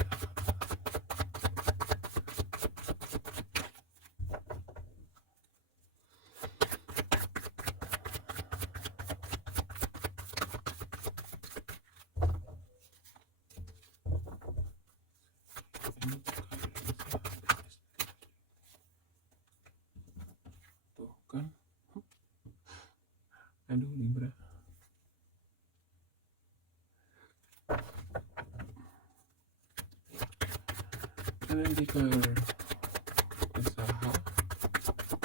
Energi karir usaha bisnis. Tuh kan, aduh Libra. Energi karir usaha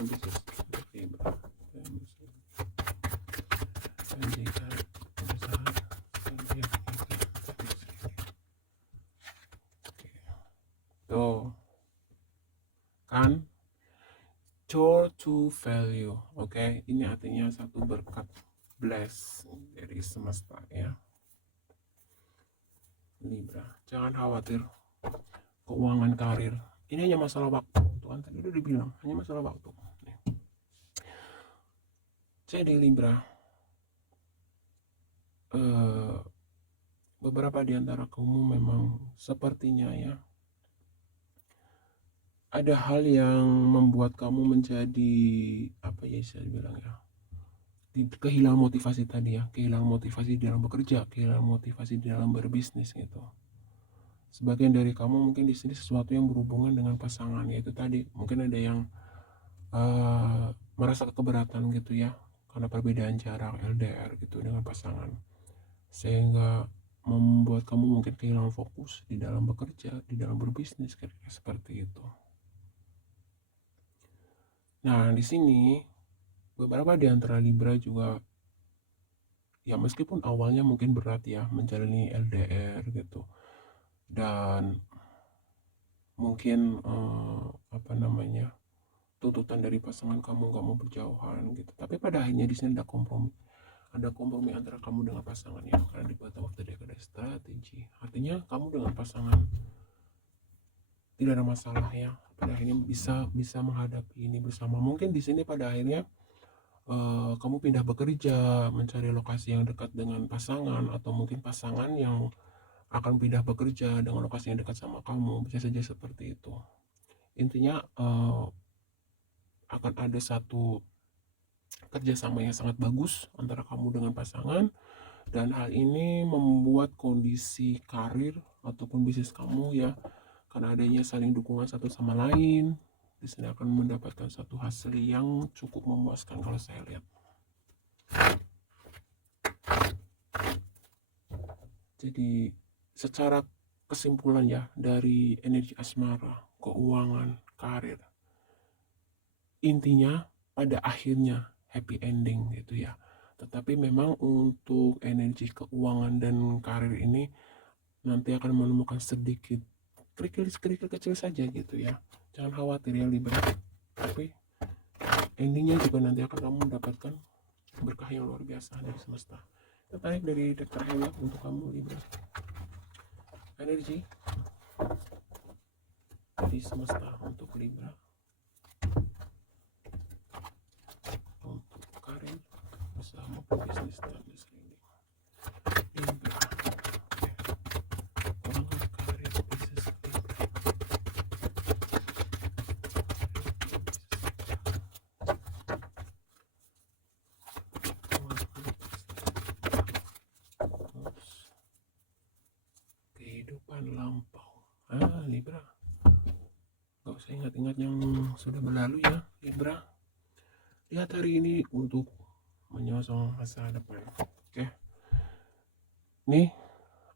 bisnis untuk Libra. Energi karir usaha Libra. Oke. Tuh kan, door to value. Oke, ini artinya satu berkat, bless dari semesta ya. Libra, jangan khawatir keuangan karir. Ini hanya masalah waktu. Tuhan tadi udah dibilang, hanya masalah waktu. Jadi Libra, beberapa di antara kamu memang sepertinya ya ada hal yang membuat kamu menjadi apa ya, saya bilang ya, kehilangan motivasi tadi ya, kehilangan motivasi di dalam bekerja, kehilangan motivasi di dalam berbisnis gitu. Sebagian dari kamu mungkin di sini sesuatu yang berhubungan dengan pasangan, yaitu tadi mungkin ada yang merasa keberatan gitu ya karena perbedaan jarak LDR gitu dengan pasangan, sehingga membuat kamu mungkin kehilangan fokus di dalam bekerja, di dalam berbisnis, kira-kira seperti itu. Nah, di sini beberapa di antara Libra juga ya, meskipun awalnya mungkin berat ya menjalani LDR gitu, dan mungkin apa namanya, tuntutan dari pasangan kamu nggak mau berjauhan gitu, tapi pada akhirnya di sini ada kompromi antara kamu dengan pasangan ya, karena di bottom of the deck ada strategi, artinya kamu dengan pasangan tidak ada masalah ya, pada akhirnya bisa menghadapi ini bersama. Mungkin di sini pada akhirnya kamu pindah bekerja, mencari lokasi yang dekat dengan pasangan, atau mungkin pasangan yang akan pindah bekerja dengan lokasi yang dekat sama kamu, bisa saja seperti itu. Intinya akan ada satu kerjasama yang sangat bagus antara kamu dengan pasangan, dan hal ini membuat kondisi karir ataupun bisnis kamu ya, karena adanya saling dukungan satu sama lain, di sini akan mendapatkan satu hasil yang cukup memuaskan kalau saya lihat. Jadi secara kesimpulan ya, dari energi asmara, keuangan, karir, intinya pada akhirnya happy ending gitu ya. Tetapi memang untuk energi keuangan dan karir ini nanti akan menemukan sedikit kerikil kecil saja gitu ya. Jangan khawatir ya Libra, tapi endingnya juga nanti akan kamu mendapatkan berkah yang luar biasa dari semesta. Kita tarik dari deck terakhir ya untuk kamu Libra. Energi dari semesta untuk Libra, untuk karir, usaha maupun bisnis dan bisnis ini. Libra, keuangan, karir, bisnis Libra. Kehidupan lampau. Libra, gak usah ingat-ingat yang sudah berlalu ya Libra. Lihat hari ini untuk menyongsong masa depan. Oke, nih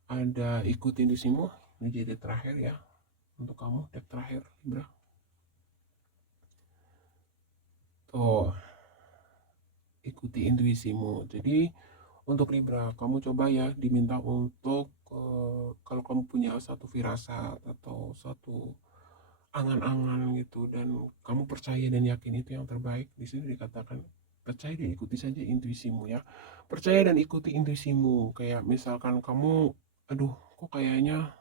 ada ikuti intuisimu, ini jadi terakhir ya untuk kamu, deck terakhir Libra. Tuh, ikuti intuisimu. Jadi untuk Libra, kamu coba ya diminta untuk kalau kamu punya satu firasat atau satu angan-angan gitu, dan kamu percaya dan yakin itu yang terbaik, di sini dikatakan percaya dan ikuti saja intuisimu ya. Percaya dan ikuti intuisimu. Kayak misalkan kamu, aduh kok kayaknya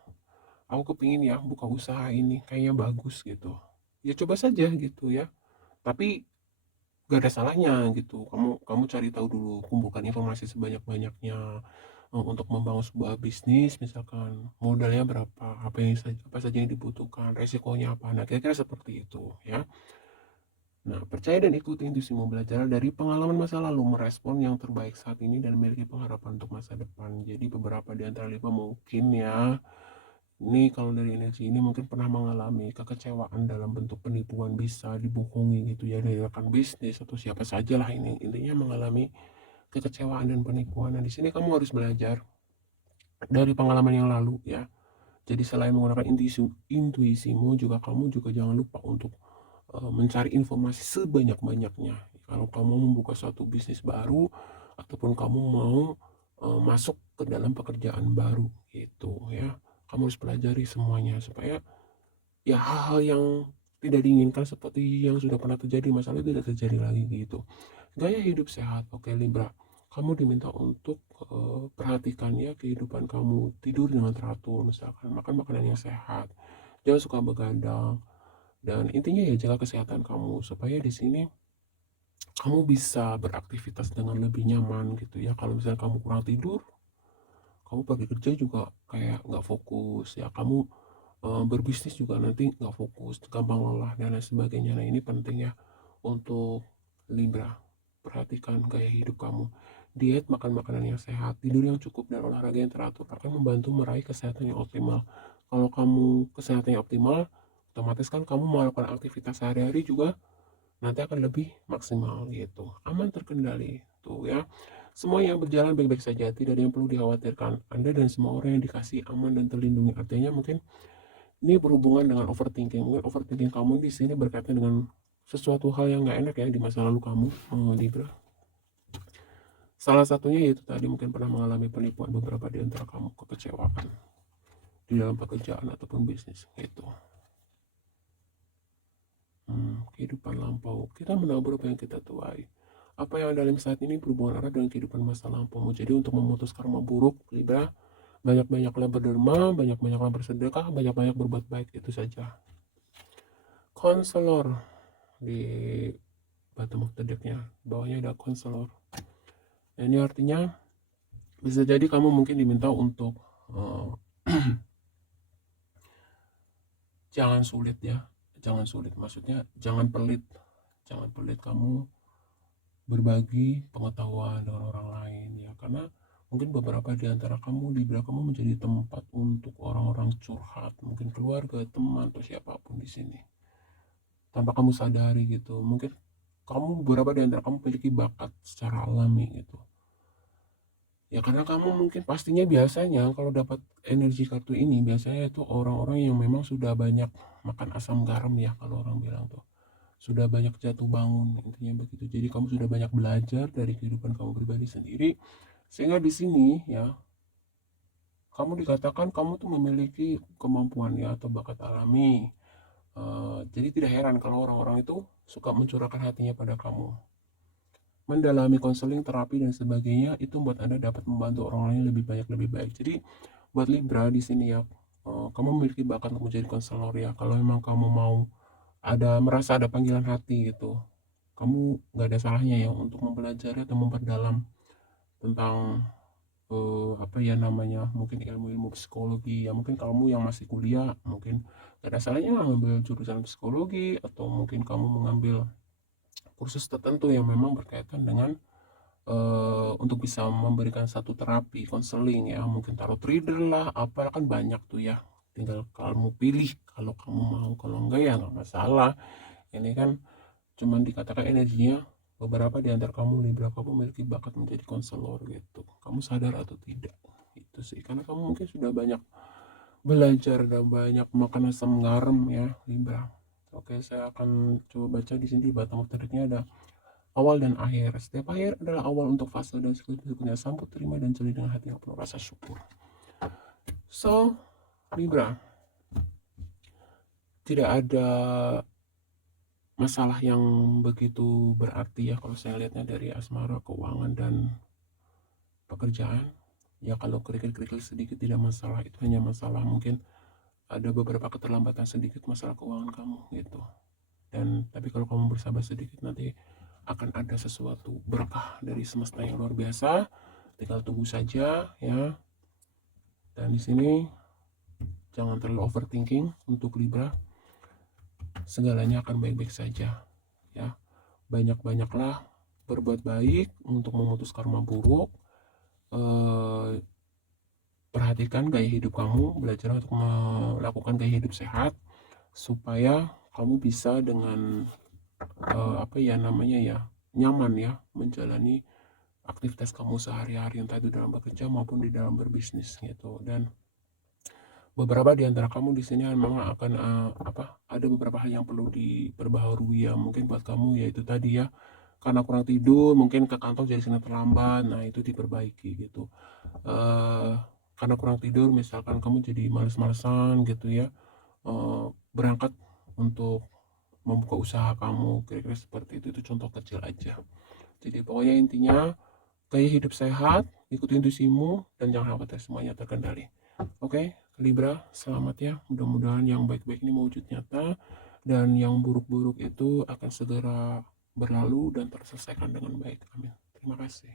aku kepingin ya buka usaha ini, kayaknya bagus gitu. Ya coba saja gitu ya. Tapi gak ada salahnya gitu. Kamu cari tahu dulu, kumpulkan informasi sebanyak-banyaknya. untuk membangun sebuah bisnis, misalkan modalnya berapa, apa saja yang dibutuhkan, resikonya apa. Nah, kira-kira seperti itu ya. Nah, percaya dan ikuti intuisimu, belajar dari pengalaman masa lalu, merespon yang terbaik saat ini dan memiliki pengharapan untuk masa depan. Jadi beberapa di antara lima mungkin ya, ini kalau dari energi ini mungkin pernah mengalami kekecewaan dalam bentuk penipuan, bisa dibohongi gitu ya dari rekan bisnis atau siapa saja lah, ini intinya mengalami kekecewaan dan penipuan. Nah, di sini kamu harus belajar dari pengalaman yang lalu ya. Jadi selain menggunakan intuisimu, juga kamu juga jangan lupa untuk mencari informasi sebanyak-banyaknya. Kalau kamu membuka suatu bisnis baru ataupun kamu mau masuk ke dalam pekerjaan baru gitu ya, kamu harus pelajari semuanya supaya ya hal-hal yang tidak diinginkan seperti yang sudah pernah terjadi, masalah tidak terjadi lagi gitu. Gaya hidup sehat, oke Libra. Kamu diminta untuk perhatikan ya kehidupan kamu, tidur dengan teratur, misalkan makan makanan yang sehat, jangan suka begadang, dan intinya ya jaga kesehatan kamu supaya di sini kamu bisa beraktivitas dengan lebih nyaman gitu ya. Kalau misalnya kamu kurang tidur, kamu pergi kerja juga kayak nggak fokus ya. Kamu berbisnis juga nanti nggak fokus, gampang lelah dan lain sebagainya. Nah, ini penting ya untuk Libra. Perhatikan gaya hidup kamu. Diet, makan makanan yang sehat, tidur yang cukup, dan olahraga yang teratur akan membantu meraih kesehatan yang optimal. Kalau kamu kesehatan yang optimal, otomatis kan kamu melakukan aktivitas sehari-hari juga nanti akan lebih maksimal gitu. Aman, terkendali tuh ya. Semua yang berjalan baik-baik saja, tidak ada yang perlu dikhawatirkan. Anda dan semua orang yang dikasih aman dan terlindungi. Artinya mungkin ini berhubungan dengan overthinking. Mungkin overthinking kamu di sini berkaitan dengan sesuatu hal yang nggak enak ya di masa lalu kamu, Libra. Salah satunya yaitu tadi mungkin pernah mengalami penipuan, beberapa di antara kamu kekecewaan di dalam pekerjaan ataupun bisnis gitu. Kehidupan lampau. Kita menabur apa yang kita tuai. Apa yang ada dalam saat ini berhubungan erat dengan kehidupan masa lampau. Jadi untuk memutus karma buruk, Libra, banyak-banyaklah berderma, banyak-banyaklah bersedekah, banyak-banyak berbuat baik, itu saja. Konselor di bottom of the deck-nya, bawahnya ada konselor. Nah, ini artinya bisa jadi kamu mungkin diminta untuk jangan sulit ya, jangan sulit, maksudnya jangan pelit kamu berbagi pengetahuan dengan orang lain ya, karena mungkin beberapa di antara kamu Libra, kamu menjadi tempat untuk orang-orang curhat, mungkin keluarga, teman, atau siapapun di sini tanpa kamu sadari gitu. Mungkin beberapa di antara kamu memiliki bakat secara alami gitu ya, karena kamu mungkin pastinya biasanya kalau dapat energi kartu ini biasanya itu orang-orang yang memang sudah banyak makan asam garam ya, kalau orang bilang tuh sudah banyak jatuh bangun, intinya begitu. Jadi kamu sudah banyak belajar dari kehidupan kamu pribadi sendiri, sehingga di sini ya kamu dikatakan kamu tuh memiliki kemampuan ya atau bakat alami. Jadi tidak heran kalau orang-orang itu suka mencurahkan hatinya pada kamu. Mendalami konseling, terapi, dan sebagainya itu membuat Anda dapat membantu orang lain lebih banyak, lebih baik. Jadi buat Libra di sini ya, kamu memiliki bakat untuk menjadi konselor ya. Kalau memang kamu mau merasa ada panggilan hati gitu, kamu nggak ada salahnya ya untuk mempelajari atau memperdalam tentang apa ya namanya, mungkin ilmu-ilmu psikologi ya. Mungkin kamu yang masih kuliah mungkin nggak ada salahnya mengambil jurusan psikologi, atau mungkin kamu mengambil kursus tertentu yang memang berkaitan dengan untuk bisa memberikan satu terapi konseling ya, mungkin tarot reader lah, apa kan banyak tuh ya, tinggal kamu pilih kalau kamu mau, kalau enggak ya nggak masalah. Ini kan cuman dikatakan energinya beberapa di antara kamu Libra, kamu memiliki bakat menjadi konselor gitu, kamu sadar atau tidak itu sih, karena kamu mungkin sudah banyak belajar dan banyak makan asam garam ya Libra. Oke, saya akan coba baca di sini. Bottom of the deck-nya ada awal dan akhir. Setiap akhir adalah awal untuk fase dan siklus berikutnya. Sambut, terima, dan jalani dengan hati yang penuh rasa syukur. So, Libra, tidak ada masalah yang begitu berarti ya kalau saya lihatnya dari asmara, keuangan, dan pekerjaan. Ya kalau kerikil-kerikil sedikit tidak masalah, itu hanya masalah mungkin ada beberapa keterlambatan sedikit masalah keuangan kamu gitu. Dan tapi kalau kamu bersabar sedikit, nanti akan ada sesuatu berkah dari semesta yang luar biasa tinggal tunggu saja ya. Dan di sini jangan terlalu overthinking untuk Libra, segalanya akan baik-baik saja ya. Banyak-banyaklah berbuat baik untuk memutus karma buruk. Perhatikan gaya hidup kamu, belajar untuk melakukan gaya hidup sehat supaya kamu bisa dengan nyaman ya menjalani aktivitas kamu sehari-hari, entah itu dalam bekerja maupun di dalam berbisnis gitu. Dan beberapa di antara kamu di sini memang akan ada beberapa hal yang perlu diperbaharui ya, mungkin buat kamu, yaitu tadi ya, karena kurang tidur mungkin ke kantor jadi sini terlambat. Nah, itu diperbaiki gitu. Karena kurang tidur misalkan kamu jadi males-malesan gitu ya, berangkat untuk membuka usaha kamu, kira-kira seperti itu contoh kecil aja. Jadi pokoknya intinya gaya hidup sehat, ikuti intuisimu, dan jangan khawatir, semuanya terkendali. Oke, Libra, selamat ya. Mudah-mudahan yang baik-baik ini mewujud nyata, dan yang buruk-buruk itu akan segera berlalu dan terselesaikan dengan baik. Amin. Terima kasih.